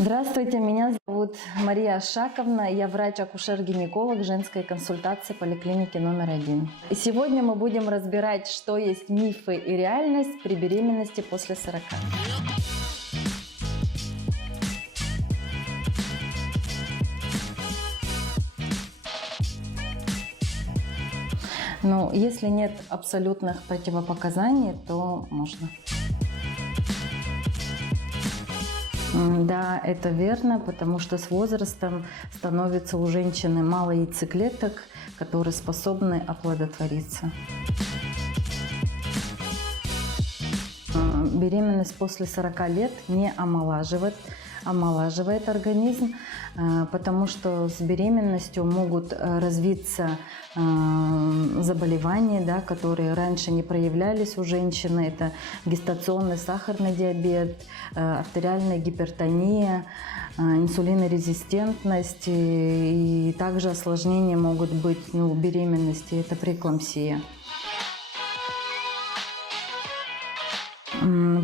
Здравствуйте, меня зовут Мария Ашаковна, я врач-акушер-гинеколог женской консультации поликлиники номер 1. И сегодня мы будем разбирать, что есть мифы и реальность при беременности после 40. Но если нет абсолютных противопоказаний, то можно. Да, это верно, потому что с возрастом становится у женщины мало яйцеклеток, которые способны оплодотвориться. Беременность после 40 лет не омолаживает организм, потому что с беременностью могут развиться заболевания, да, которые раньше не проявлялись у женщины. Это гестационный сахарный диабет, артериальная гипертония, инсулинорезистентность, и также осложнения могут быть у беременности, это преэклампсия.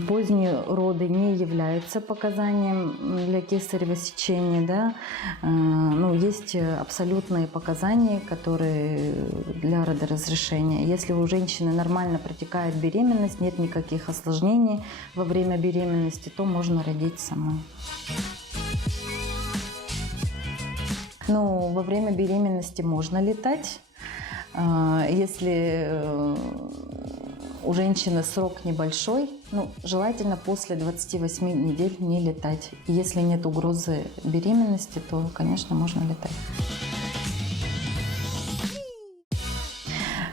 Поздние роды не являются показанием для кесарево сечения. Да? Есть абсолютные показания, которые для родоразрешения. Если у женщины нормально протекает беременность, нет никаких осложнений во время беременности, то можно родить самой. Во время беременности можно летать, если у женщины срок небольшой, желательно после 28 недель не летать. Если нет угрозы беременности, то, конечно, можно летать.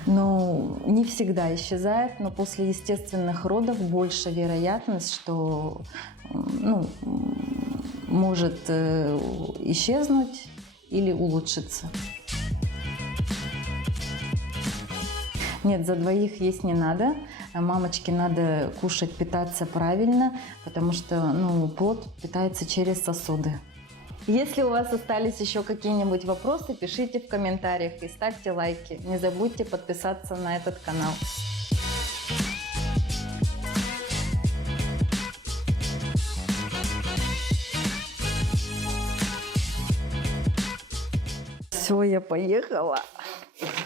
Не всегда исчезает, но после естественных родов больше вероятность, что может исчезнуть или улучшиться. Нет, за двоих есть не надо. Мамочке надо кушать, питаться правильно, потому что плод питается через сосуды. Если у вас остались еще какие-нибудь вопросы, пишите в комментариях и ставьте лайки. Не забудьте подписаться на этот канал. Все, я поехала.